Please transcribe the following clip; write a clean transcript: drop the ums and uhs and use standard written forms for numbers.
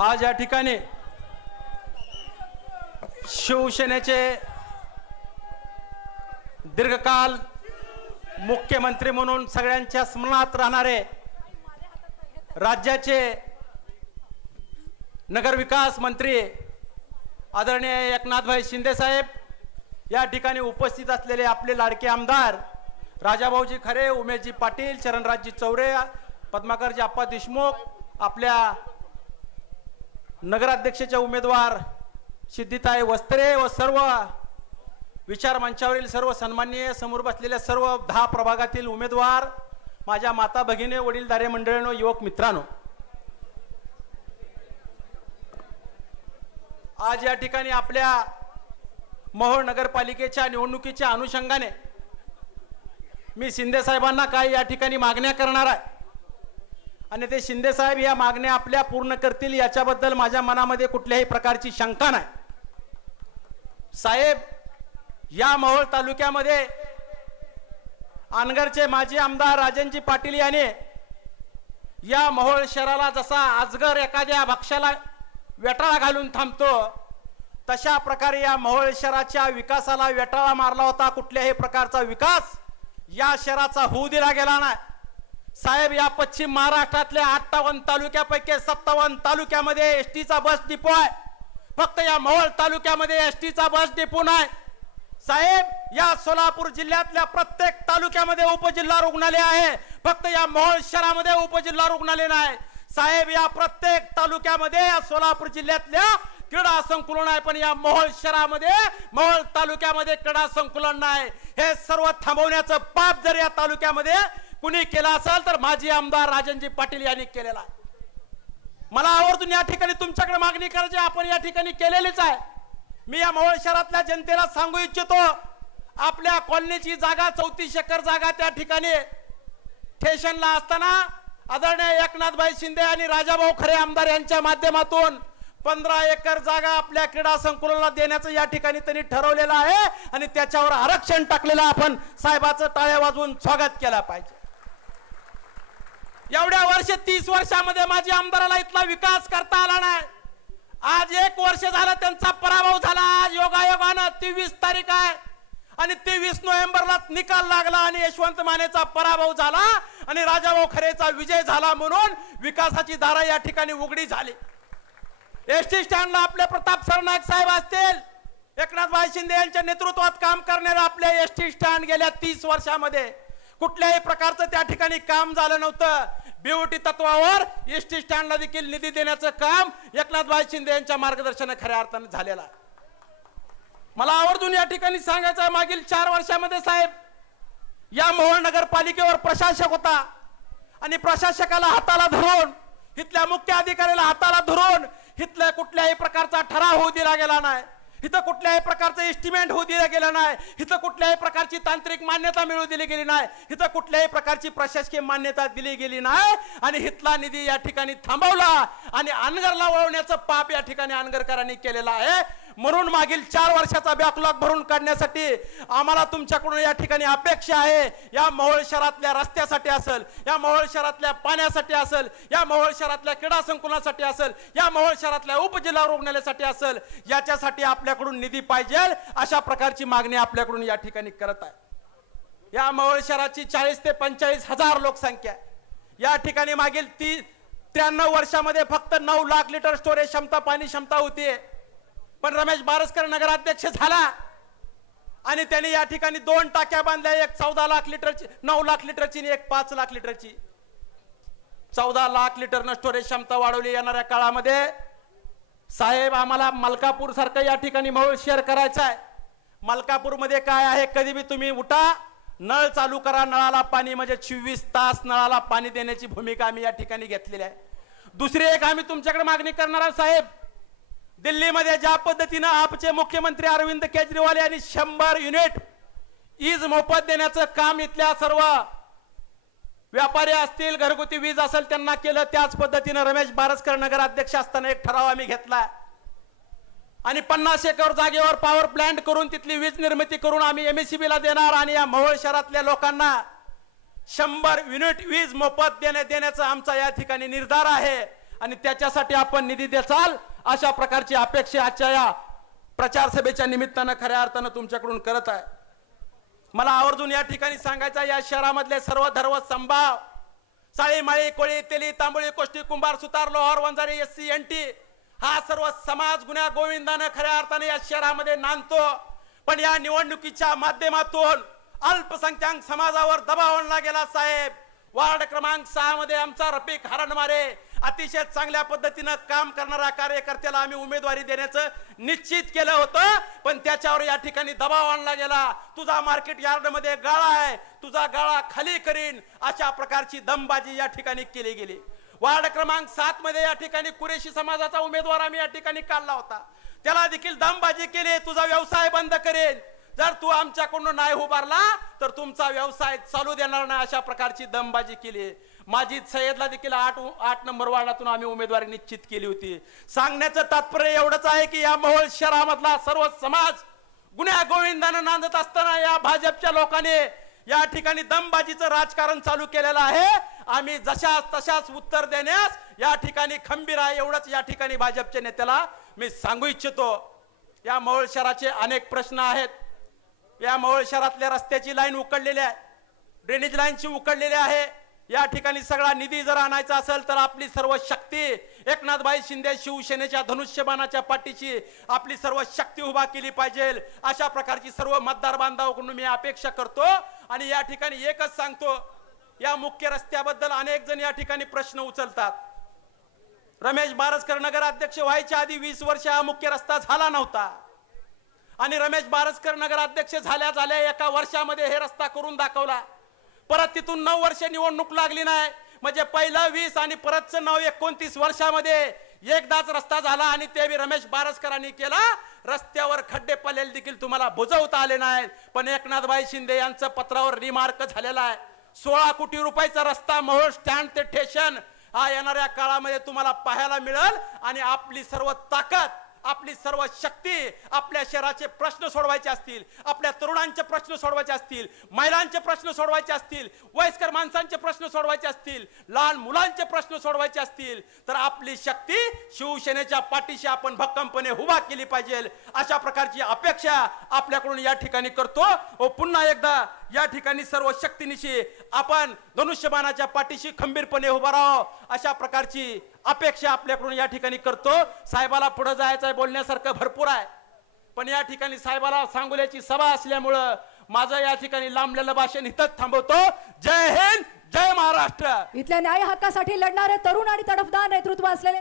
आज या ठिकाणी शिवसेनेचे दीर्घकाल मुख्यमंत्री म्हणून सगळ्यांच्या स्मरणात राहणारे राज्याचे नगरविकास मंत्री आदरणीय एकनाथभाई शिंदे साहेब, या ठिकाणी उपस्थित असलेले आपले लाडके आमदार राजाभाऊजी खरे, उमेशजी पाटील, चरणराजजी चौरे, पद्माकरजी आप्पा देशमुख, आपल्या नगराध्यक्षाचे उमेदवार सिद्धिताई वस्त्रे व सर्व विचार मंचावरील सर्व सन्माननीय समोर बसलेल्या सर्व 10 प्रभागातील उमेदवार, माझ्या माता भगिनी, वडीलधारे मंडळींनो, युवक मित्रांनो, आज या ठिकाणी आपल्या मोहोळ नगरपालिकेच्या निवडणुकीच्या अनुषंगाने मी शिंदे साहेबांना काही या ठिकाणी मागण्या करणार आहे आणि ते शिंदे साहेब या मागण्या आपल्या पूर्ण करतील याच्याबद्दल माझ्या मनामध्ये कुठल्याही प्रकारची शंका नाही। साहेब, या मोहोळ तालुक्यामध्ये अनगरचे माजी आमदार राजनजी पाटील यांनी या मोहोळ शहराला जसा अजगर एखाद्या भक्ष्याला वेटाळा घालून थांबतो तशा प्रकारे या मोहोळ शहराच्या विकासाला वेटाळा मारला होता। कुठल्याही प्रकारचा विकास या शहराचा होऊ दिला गेला नाही। साहेब, या पश्चिम महाराष्ट्रातल्या 58 तालुक्यापैकी 57 तालुक्यामध्ये एसटीचा बस डिपो आहे, फक्त या मोहोळ तालुक्यामध्ये एसटीचा बस डिपो नाही। साहेब, या सोलापूर जिल्ह्यातल्या प्रत्येक तालुक्यामध्ये उपजिल्हा रुग्णालय आहे, फक्त या मोहोळ शहरामध्ये उपजिल्हा रुग्णालय नाही। साहेब, या प्रत्येक तालुक्यामध्ये या सोलापूर जिल्ह्यातल्या क्रीडा संकुलन आहे, पण या मोहोळ शहरामध्ये मोहोळ तालुक्यामध्ये क्रीडा संकुलन नाही। हे सर्व थांबवण्याचं पाप जर या तालुक्यामध्ये कुणी केला असेल तर माजी आमदार राजनजी पाटील यांनी केलेला आहे। मला आवर्जून या ठिकाणी तुमच्याकडे मागणी करायची, आपण या ठिकाणी केलेलीच आहे। मी या मोहोळ शहरातल्या जनतेला सांगू इच्छितो, आपल्या कॉलनीची जागा 34 एकर जागा त्या ठिकाणी स्टेशनला असताना आदरणीय एकनाथभाई शिंदे आणि राजाभाऊ खरे आमदार यांच्या माध्यमातून 15 एकर जागा आपल्या क्रीडा संकुलाला देण्याचं या ठिकाणी त्यांनी ठरवलेलं आहे आणि त्याच्यावर आरक्षण टाकलेलं आपण साहेबाचं टाळ्या वाजवून स्वागत केलं पाहिजे। एवढ्या वर्ष 30 वर्षामध्ये माझी आमदाराला इथला विकास करता आला नाही। आज 1 वर्ष झालं त्यांचा पराभव झाला। आज योगायोगानं 23 तारीख आहे आणि 23 नोव्हेंबरला निकाल लागला आणि यशवंत मानेचा पराभव झाला आणि राजाभाऊ खरेचा विजय झाला, म्हणून विकासाची दारं या ठिकाणी उघडी झाली। एसटी स्टँडला आपले प्रताप सरनाईक साहेब असतील, एकनाथभाई शिंदे यांच्या नेतृत्वात काम करणारे आपले एसटी स्टँड गेल्या 30 वर्षामध्ये कुठल्याही प्रकारचं त्या ठिकाणी काम झालं नव्हतं। बीओटी तत्वावर एसटी स्टँडला देखील निधी देण्याचं काम एकनाथभाई शिंदे यांच्या मार्गदर्शनाने खऱ्या अर्थाने झालेलं आहे। मला आवर्जून या ठिकाणी सांगायचं आहे, मागील 4 वर्षामध्ये साहेब या मोहोळ नगरपालिकेवर प्रशासक होता आणि प्रशासकाला हाताला धरून, इथल्या मुख्य अधिकाऱ्याला हाताला धरून इथल्या कुठल्याही प्रकारचा ठराव होऊ दिला गेला नाही, इथं कुठल्याही प्रकारचं एस्टिमेट होऊ दिलं गेलं नाही, इथं कुठल्याही प्रकारची तांत्रिक मान्यता मिळवू दिली गेली नाही, इथं कुठल्याही प्रकारची प्रशासकीय मान्यता दिली गेली नाही आणि इथला निधी या ठिकाणी थांबवला आणि अनगरला वळवण्याचं पाप या ठिकाणी अनगरकरांनी केलेलं आहे। म्हणून मागील 4 वर्षाचा बॅकलॉग भरून काढण्यासाठी आम्हाला तुमच्याकडून या ठिकाणी अपेक्षा आहे, या मोहोळ शहरातल्या रस्त्यासाठी असेल, या मोहोळ शहरातल्या पाण्यासाठी असेल, या मोहोळ शहरातल्या क्रीडा संकुलासाठी असेल, या मोहोळ शहरातल्या उपजिल्हा रुग्णालयासाठी असेल, याच्यासाठी आपल्याकडून निधी पाहिजे अशा प्रकारची मागणी आपल्याकडून या ठिकाणी करत आहे। या मोहोळ शहराची 40 ते 45 हजार लोकसंख्या, या ठिकाणी मागील 93 वर्षामध्ये फक्त 9 लाख लिटर स्टोरेज क्षमता, पाणी क्षमता होती, पण रमेश बारसकर नगराध्यक्ष झाला आणि त्यांनी या ठिकाणी 2 टाक्या बांधल्या, एक 14 लाख लिटरची, 9 लाख लिटरची आणि एक 5 लाख लिटरची। 14 लाख लिटरनं स्टोरेज क्षमता वाढवली। येणाऱ्या काळामध्ये साहेब आम्हाला मलकापूर सारखं या ठिकाणी मोहोळ शहर करायचं आहे। मलकापूरमध्ये काय आहे, कधी भी तुम्ही उठा, नळ चालू करा, नळाला पाणी, म्हणजे 24 तास नळाला पाणी देण्याची भूमिका आम्ही या ठिकाणी घेतलेली आहे। दुसरी एक आम्ही तुमच्याकडे मागणी करणार आहोत साहेब, दिल्लीमध्ये ज्या पद्धतीने आपचे मुख्यमंत्री अरविंद केजरीवाल यांनी 100 युनिट वीज मोफत देण्याचं काम इथल्या सर्व व्यापारी असतील, घरगुती वीज असेल त्यांना केलं, त्याच पद्धतीने रमेश बारसकर नगराध्यक्ष असताना एक ठराव आम्ही घेतला आणि 50 एकर जागेवर पॉवर प्लांट करून तिथली वीज निर्मिती करून आम्ही एमएससीबीला देणार आणि या मोहोळ शहरातल्या लोकांना 100 युनिट वीज मोफत देण्याचा आमचा या ठिकाणी निर्धार आहे आणि त्याच्यासाठी आपण निधी द्याल अशा प्रकारची अपेक्षा आजच्या या प्रचार सभेच्या निमित्तानं खऱ्या अर्थानं तुमच्याकडून करत आहे. मला आवर्जून या ठिकाणी सांगायचं, या शहरामधले सर्व धर्म संभाव, साळी माळी कोळी तेली तांबोळी कोष्टी कुंभार सुतार लोहार वंजारी SC NT हा सर्व समाज गुन्ह्या गोविंदानं खऱ्या अर्थाने या शहरामध्ये नांदतो. पण या निवडणुकीच्या माध्यमातून अल्पसंख्याक समाजावर दबाव आणला गेला. साहेब, वार्ड क्रमांक 6 मध्ये आमचा रफिक हरणमारे अतिशय चांगल्या पद्धतीनं काम करणाऱ्या कार्यकर्त्याला आम्ही उमेदवारी देण्याचं निश्चित केलं होतं, पण त्याच्यावर या ठिकाणी दबाव आणला गेला. तुझा मार्केट यार्ड मध्ये गाळा आहे, तुझा गाळा खाली करीन, अशा प्रकारची दमबाजी या ठिकाणी केली गेली. वार्ड क्रमांक 7 मध्ये या ठिकाणी कुरेशी समाजाचा उमेदवार आम्ही या ठिकाणी काढला होता, त्याला देखील दमबाजी केली. तुझा व्यवसाय बंद करेन, जर तू आमच्याकडून नाही उभारला तर तुमचा व्यवसाय चालू देणार नाही, अशा प्रकारची दमबाजी केली. माजिद सय्यदला देखील 8 नंबर वार्डातून आम्ही उमेदवारी निश्चित केली होती. सांगण्याचं तात्पर्य एवढंच आहे की या मोहोळ शहरामधला सर्व समाज गुन्ह्या गोविंदानं नांदत असताना या भाजपच्या लोकांनी या ठिकाणी दमबाजीचं राजकारण चालू केलेलं आहे. आम्ही जशाच तशाच उत्तर देण्यास या ठिकाणी खंबीर आहे, एवढंच या ठिकाणी भाजपच्या नेत्याला मी सांगू इच्छितो. या मोहोळ शहराचे अनेक प्रश्न आहेत. या मोहोळ शहरातल्या रस्त्याची लाईन उकडलेली आहे, ड्रेनेज लाईनची उकडलेली आहे. या ठिकाणी सगळा निधी जर आणायचा असेल तर आपली सर्व शक्ती एकनाथभाई शिंदे शिवसेनेच्या धनुष्यबाणाच्या पाठीशी आपली सर्व शक्ती उभा केली पाहिजे, अशा प्रकारची सर्व मतदार बांधवांकडून मी अपेक्षा करतो. आणि या ठिकाणी एकच सांगतो, या मुख्य रस्त्याबद्दल अनेक जण या ठिकाणी प्रश्न उचलतात. रमेश बारसकर नगराध्यक्ष व्हायच्या आधी 20 वर्ष हा मुख्य रस्ता झाला नव्हता, आणि रमेश बारसकर नगराध्यक्ष झाल्या एका वर्षामध्ये हे रस्ता करून दाखवला. परत तिथून 9 वर्ष निवडणूक लागली नाही, म्हणजे पहिलं 20 आणि परतचं 9, 29 वर्षामध्ये एकदाच रस्ता झाला, आणि ते बी रमेश बारसकरांनी केला. रस्त्यावर खड्डे पडलेले देखील तुम्हाला बुजवता आले नाहीत, पण एकनाथभाई शिंदे यांचं पत्रावर रिमार्क झालेला आहे. 16 कोटी रुपयाचा रस्ता मोहोळ स्टँड ते स्टेशन हा येणाऱ्या काळामध्ये तुम्हाला पाहायला मिळेल. आणि आपली सर्व ताकद, आपली सर्व शक्ती आपल्या शहराचे प्रश्न सोडवायचे असतील, आपल्या तरुणांचे प्रश्न सोडवायचे असतील, महिलांचे प्रश्न सोडवायचे असतील, वयस्कर माणसांचे प्रश्न सोडवायचे असतील, लहान मुलांचे प्रश्न सोडवायचे असतील, तर आपली शक्ती शिवसेनेच्या पाठीशी आपण भक्कमपणे उभा केली पाहिजे, अशा प्रकारची अपेक्षा आपल्याकडून या ठिकाणी करतो. व पुन्हा एकदा या ठिकाणी सर्व शक्तीनिशी आपण धनुष्यबाणाच्या पाठीशी खंबीरपणे उभा राहावं, अशा प्रकारची अपेक्षा आपल्याकडून या ठिकाणी करतो. साहेबाला पुढे जायचं आहे, बोलण्यासारखं भरपूर आहे, पण या ठिकाणी साहेबाला सांगोल्याची सभा असल्यामुळं माझं या ठिकाणी लांबलेलं भाषण इथंच थांबवतो. जय हिंद, जय महाराष्ट्र. इथल्या न्याय हक्कासाठी लढणारे तरुण आणि तडफदार नेतृत्व असलेले